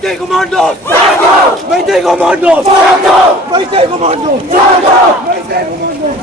Meitei commandos! Meitei commandos! Meitei commandos! Meitei commandos!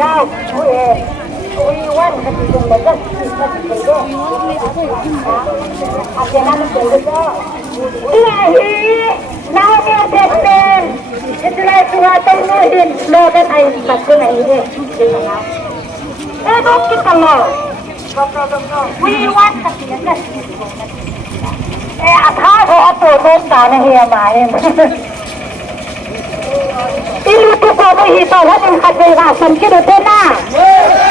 Now, we want to do the best. Now we are testing. It's like to have to know him. No, that I must do it. Don't keep along. We want to do the best. I can't go up to here, man. Iluto ko mo ito, walang kagirasan, kinuto na.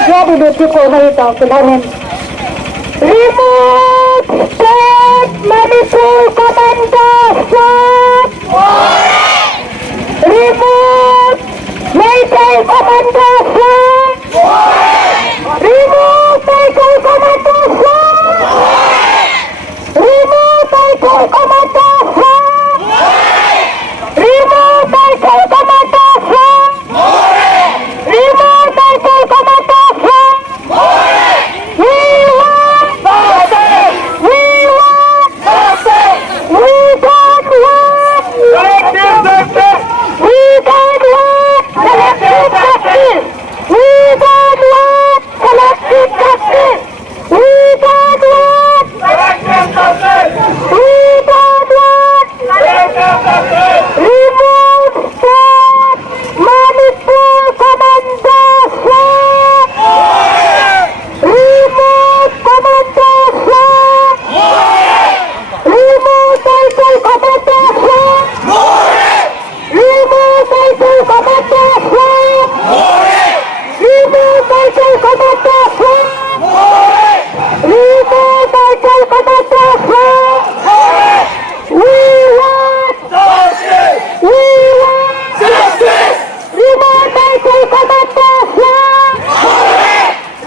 Jadi luto ko mo ito, kailangan. Remote State Manipur Commando Squad! Remote Meitei Commando Squad! Remote Meitei Commando Squad! Remote Meitei Commando Squad! Remote Meitei Commando Squad! Remote Meitei Commando Squad! We want justice! We want justice! We don't want justice! We don't want collective justice! We don't want collective justice! We don't want collective justice! We don't want collective justice! Remove State Manipur Commando Squad! Remove Commando Squad! Remove Meitei Commando Squad! Remove Meitei Commando Squad! Remove Meitei Commando Squad! Remove Meitei Commando Squad! We want justice! We want justice! Remove Meitei Commando Squad!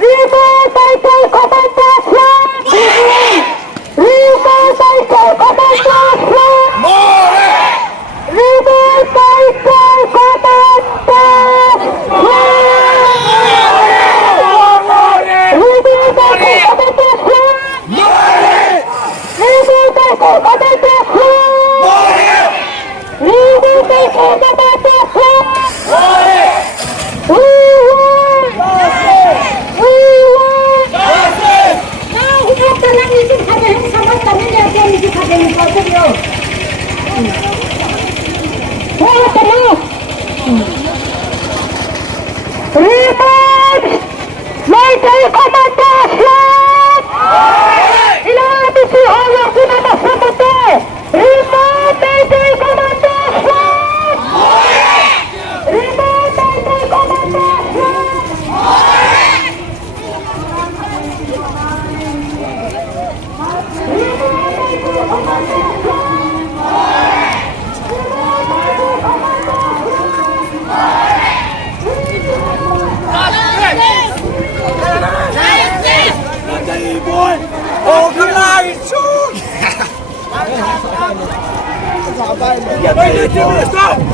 Remove Meitei Commando Squad! Remove Meitei Commando Squad! Remove Meitei Commando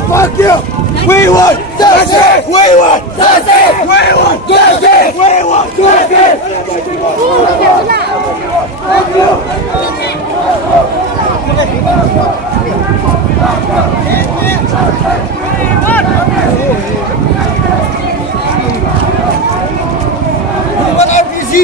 Fuck you! We want justice! We want justice! We want justice! We want justice! Thank you! We want RPG!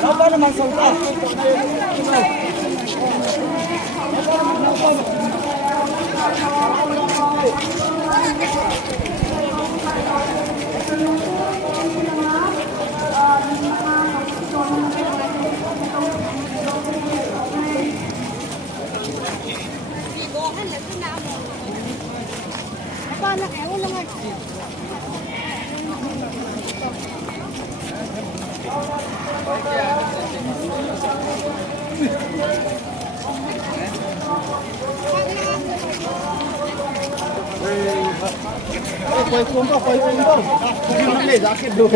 Apa naman salta? Koy kumpa. Hindi na sakit do.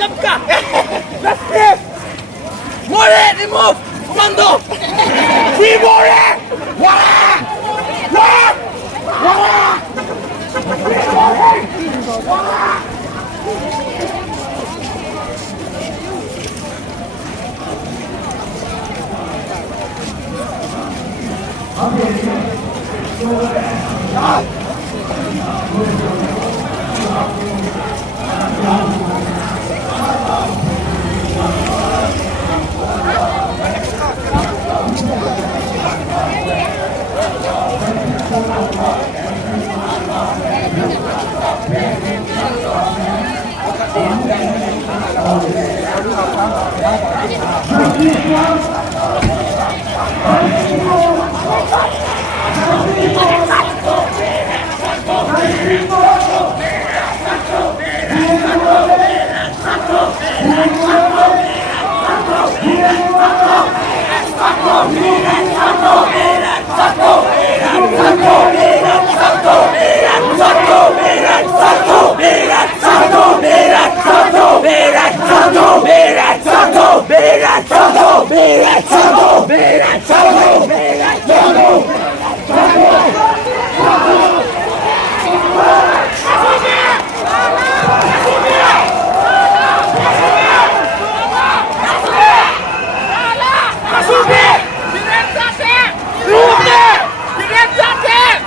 Lamka! That's it! More! Remove! Commando! Free more! Wala!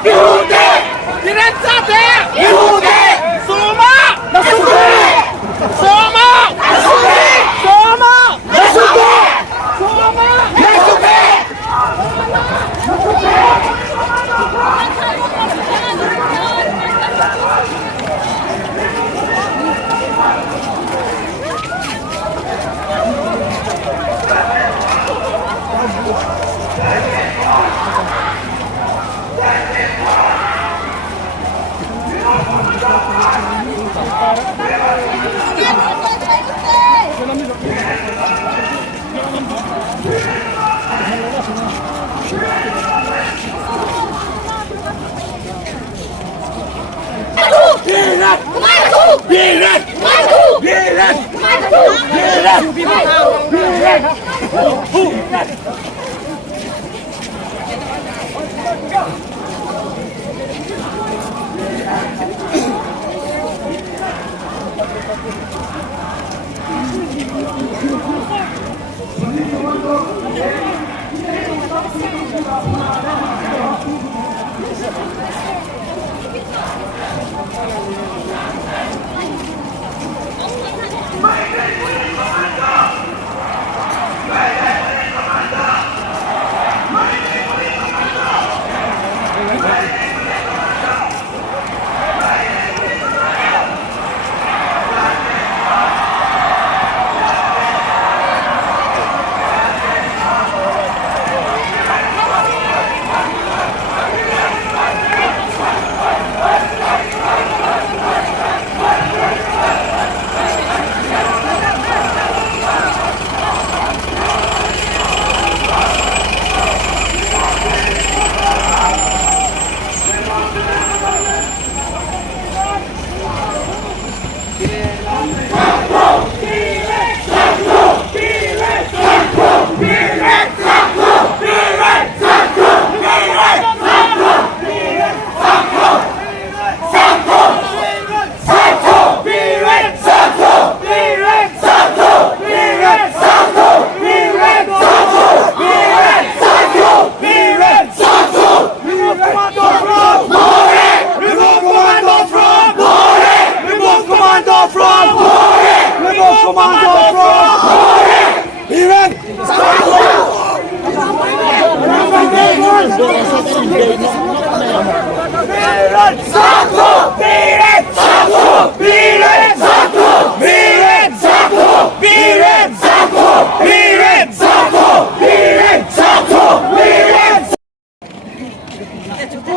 Kiphinna!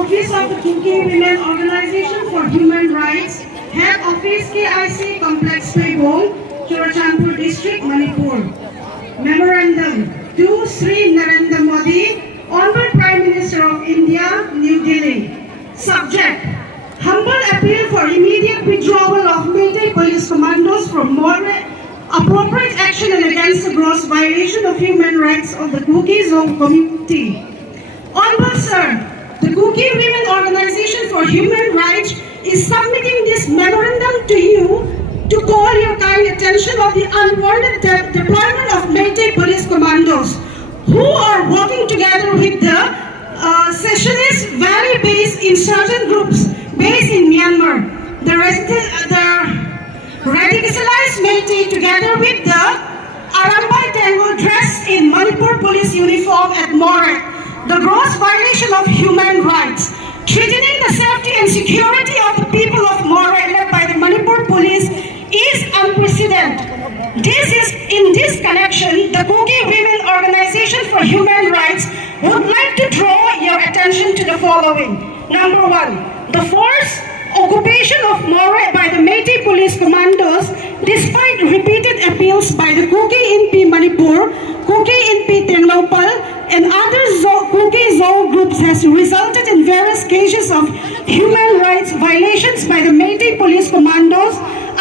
Office of the Kuki-Women Organization for Human Rights, Head Office KIC Complex Tuibong, Churachandpur District, Manipur. Memorandum to Sri Narendra Modi, Honorable Prime Minister of India, New Delhi. Subject: humble appeal for immediate withdrawal of Meitei police commandos from More, appropriate action and against the gross violation of human rights of the Kuki-Zo community. Honorable Sir, the Kuki-Women Organization for Human Rights is submitting this memorandum to you to call your kind attention of the unwarranted deployment of Meitei police commandos who are working together with the secessionist valley-based insurgent groups based in Myanmar. The radicalized Meitei together with the Arambai Tango dressed in Manipur police uniform at More. The gross violation of human rights, threatening the safety and security of the people of More led by the Manipur police is unprecedented. In this connection, the Kuki-Women Organization for Human Rights would like to draw your attention to the following. Number one, the forced occupation of More by the Meitei police commandos, despite repeated appeals by the Kuki-In Manipur, Kuki-In Tangkoupih, and other Kuki-Zo groups has resulted in various cases of human rights violations by the Meitei police commandos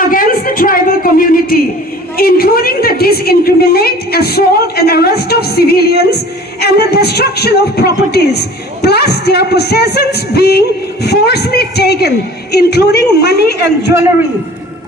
against the tribal community, including the indiscriminate assault and arrest of civilians and the destruction of properties, plus their possessions being forcibly taken, including money and jewelry.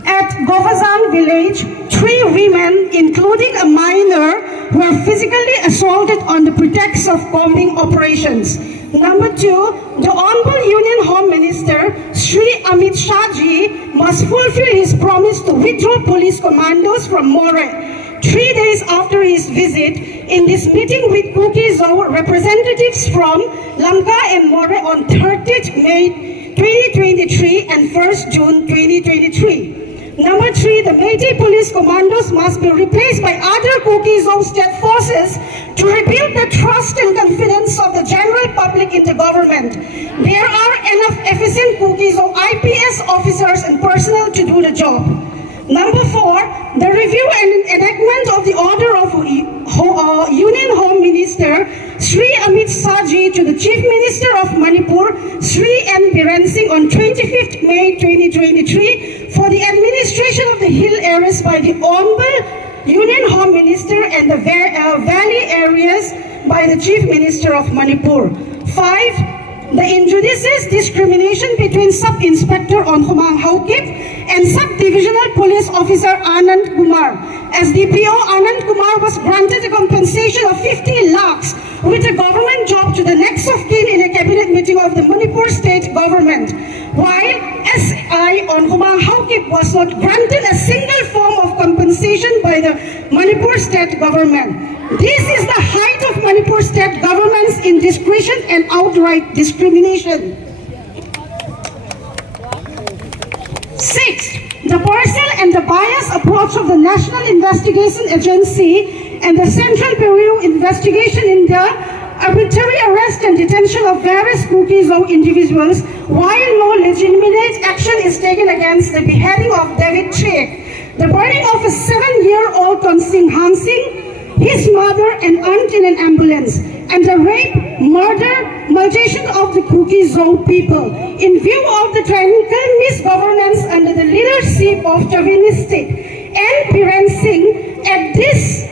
At govt village, 3 women, including a minor, were physically assaulted on the pretext of combing operations. Number 2, the Honorable Union Home Minister, Sri Amit Shahji, must fulfill his promise to withdraw police commandos from More. 3 days after his visit, in this meeting with Kuki-Zo representatives from Lamka and More on 30th May 2023 and 1st June 2023. Number 3, the Meitei police commandos must be replaced by other Kuki-Zo state forces to rebuild the trust and confidence of the general public in the government. There are enough efficient Kuki-Zo IPS officers and personnel to do the job. Number 4, the review and enactment of the order of Union Home Minister Sri Amit Shahji to the Chief Minister of Manipur Sri N. Biren Singh on 25th May 2023 for hill areas by the Honorable Union Home Minister and the valley areas by the Chief Minister of Manipur. 5. The injudicious discrimination between Sub-Inspector on Haukip and Sub-Divisional Police Officer Anand Kumar. As DPO, Anand Kumar was granted a compensation of 50 lakhs with a government job to the next of kin in a cabinet meeting of the Manipur state government, while SI on Haukip was not granted a single form of compensation by the Manipur state government. This is the height of Manipur state government's indiscretion and outright discrimination. 6. The partial and the biased approach of the National Investigation Agency and the Central Bureau investigation in the arbitrary arrest and detention of various Kuki-Zo individuals, while no legitimate action is taken against the beheading of David Chek, the burning of a 7-year-old Tonsing Hansing, his mother and aunt in an ambulance, and the rape, murder, mutilation of the Kuki-Zo people. In view of the tyrannical misgovernance under the leadership of chauvinistic and Biren Singh, at this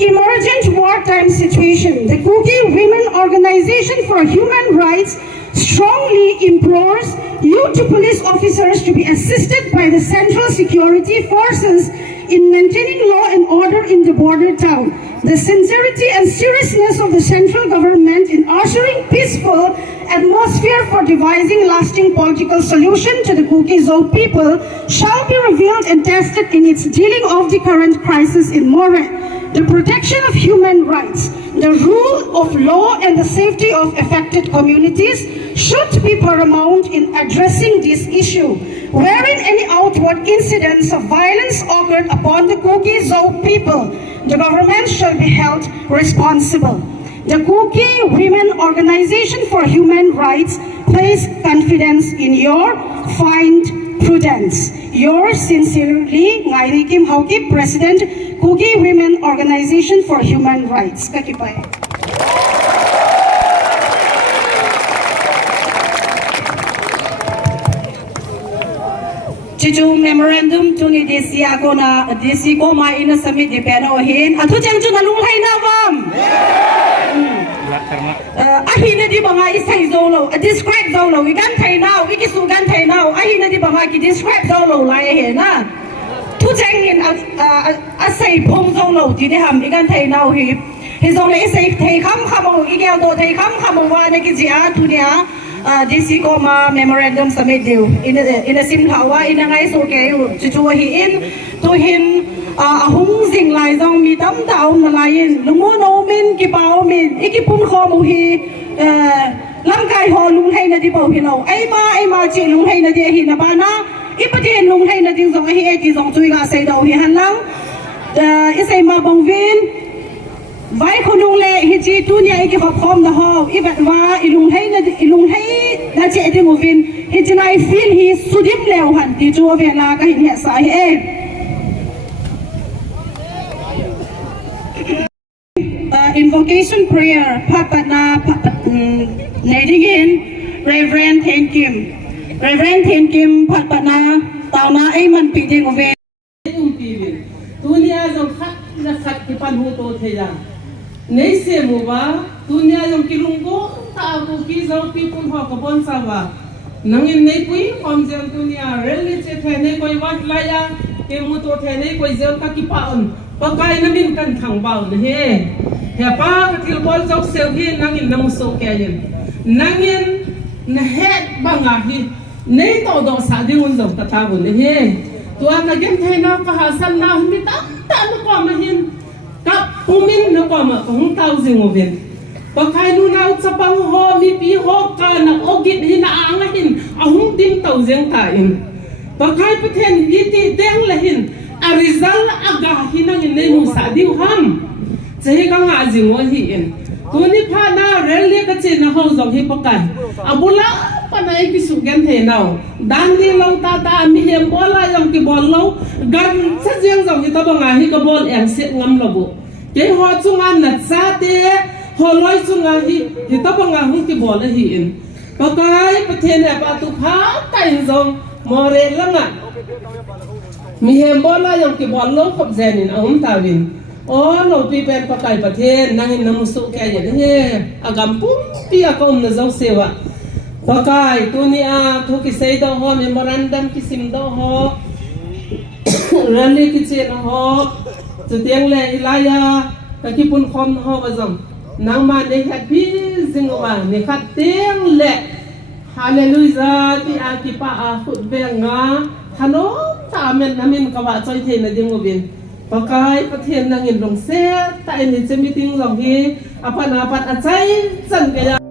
emergent wartime situation, the Kuki Women Organization for Human Rights strongly implores you to police officers to be assisted by the Central Security Forces in maintaining law and order in the border town. The sincerity and seriousness of the central government in ushering peaceful atmosphere for devising lasting political solution to the Kuki-Zo people shall be revealed and tested in its dealing of the current crisis in Moret. The protection of human rights, the rule of law and the safety of affected communities should be paramount in addressing this issue. Wherein any outward incidents of violence occurred upon the Kuki-Zo people, the government shall be held responsible. The Kuki Women Organization for Human Rights place confidence in your fine prudence. Yours sincerely, Ngai Kim Haukip, President, Kuki Women Organization for Human Rights. Kakipay. Chichu memorandum Tuni DC ako na DC ko maina submit di pero hin atu jang chu nalulhay na bam ahin na di ba nga isay zolo describe zolo we gan thai now we ki su gan thai now ahin na di ba nga ki describe zolo lai he na tu jang in asay phom zolo di de ham i gan thai now hi zolo isay thai kham khamo i gel do thai kham khamo wa na ki jia tu dia DC ko ma memorandum submit dew in a sim hawa in a ngai so ke chu hi in to hin ahung sing lai zong mi tam taw na lai in lumu no min ki pao min ikipun kho mu hi lamkai ho lung hai na di pau hi lo ai ma chi lung hai na di hi na ba na ipatien lung hai na ding zong hi e ki zong chui ga sei do hi han lang isai ma bong vin vai khonung le hi chi tu nya ki hop khom na ho i bat wa ilung hai na che de movin hi chinai feel hi sudim leu han ti chu ve la ka hi sa hi e invocation prayer papana nedigin Reverend Thank Kim papana tauna ai man pi de ove dunia jong khat ki pan hu to theya nei se muwa dunia jong kilunggo ta ko ki zo people ho ko bon sawa nangin nei pui om jeng dunia reli che the nei koi wat laya ke mu to the nei koi zel ka ki pa on pakai na min kan thang bau ne he pa ka til bol jok sel hi nangin nam so ke yen nangin na het banga hi nei to do sa dingun jok ta ta bu ne he to ang naging thay na kahasan na humita no ko mahin ka pumin no ko ma kung thousand ovin pakai nu na sa pang ho mipi ho ka na ogit hina angahin ahung tim thousand tain pakai pathen yiti deng lahin arizal aga hinang nei mu sa diu ham chehi ka nga jingo hi en tuni pha na rally ka che na ho jong hi pakai abula panai ki sugen the nau dan ni lo ta mi hem bola yong ki bol lo gan sa jeng jong ki ta banga hi ka bol en se ngam lo bu ke ho chunga na cha te ho loi chunga hi ta banga hu ki bol hi in pakai pathen ya pa tu pha tai jong more langa มีเฮมบอลละยังกี่บอลโลกขบเจนินเอาตาวินอ๋อเราปีเป็นประกายประเทศนั่งน้ำสุกแก่อย่างนี้อากำปุ้งปีอากมน่ะเจ้าเสียวะประกายตัวนี้ทุกกิเซดอเมมโมรันดัมกิซิมดอเรลีกิเจนจะเตียงเล่อิลายาตะกี้ปุ่นคอมประจำนางมาในแฮปปี้ซิงว่าในขัดเตียงเล่ฮาเลลูยาที่อาคิปะขุดเบงาฮัลโหลตาเมนนามินกว่าใจเทนดิงวบินประกายประเทศนางเงินลงเสียแต่ในจะมีติ้งลงที่อภันอาใจจันกัน